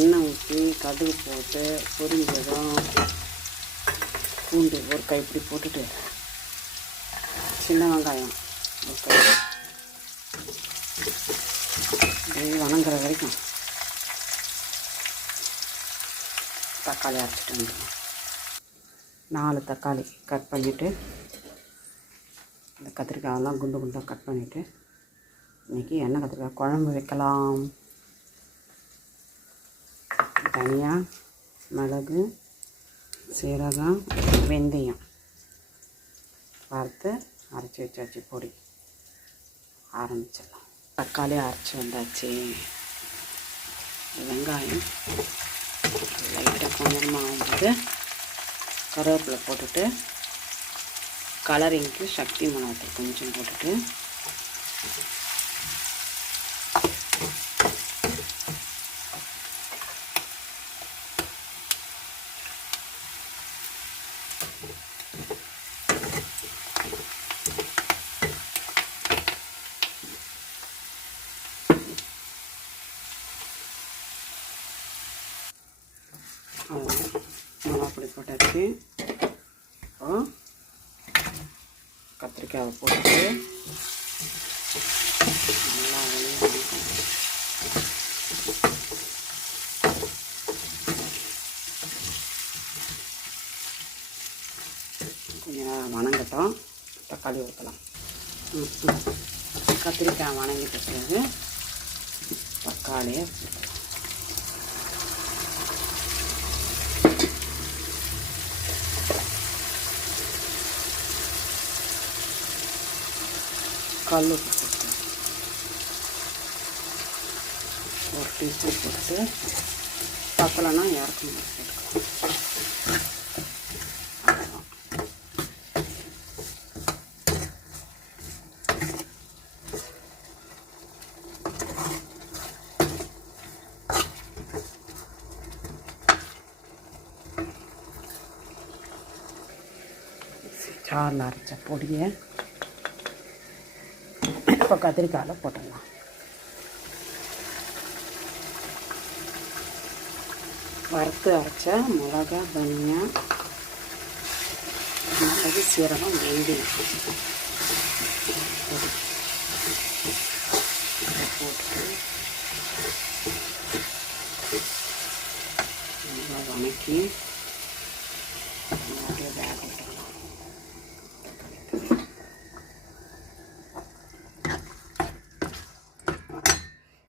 எண்ணெய் ஊற்றி கடுகு போட்டு பொரிஞ்சதும் பூண்டு ஒரு கைப்பிடி போட்டுட்டு சின்ன வெங்காயம் ஒரு கை வணங்குற வரைக்கும் தக்காளி அரைச்சிட்டு வந்துடலாம். 4 தக்காளி கட் பண்ணிவிட்டு இந்த கத்திரிக்காயெல்லாம் குண்டு குண்டாக கட் பண்ணிவிட்டு இன்றைக்கி எண்ணெய் கத்திரிக்காய் குழம்பு வைக்கலாம். தனியா, மிளகு, சீரகம், வெந்தயம் வறுத்து அரைச்சி வச்சாச்சு. பொடி ஆரம்பிச்சிடலாம். தக்காளி அரைச்சி வந்தாச்சு. வெங்காயம் லைட்டாக கொஞ்சமாக வந்து கருவேப்பிலை போட்டுட்டு கலரிங்க்கு சக்தி மிளகாய் கொஞ்சம் போட்டுட்டு மிளகாப்பொடி போட்டாச்சு. அப்புறம் கத்திரிக்காயை போட்டு நல்லா கொஞ்ச நேரம் வணங்கட்டும். தக்காளி ஊற்றலாம். கத்திரிக்காய் வணங்கிட்ட பிறகு தக்காளியை ஊற்றலாம். கல் உப்பு போட்டு ஒரு டீஸ்பூன் போட்டு பத்தலைன்னா இறக்கும் போட்டுக்கலாம். சாரில் அரைச்ச பொடியை இப்போ கத்திரிக்காயில் போட்டுடலாம். வறுத்து அரைச்ச மிளகா, தனியா, மிளகு, சீரகம், வெந்தயம் போட்டுட்டு நல்லா வணக்கி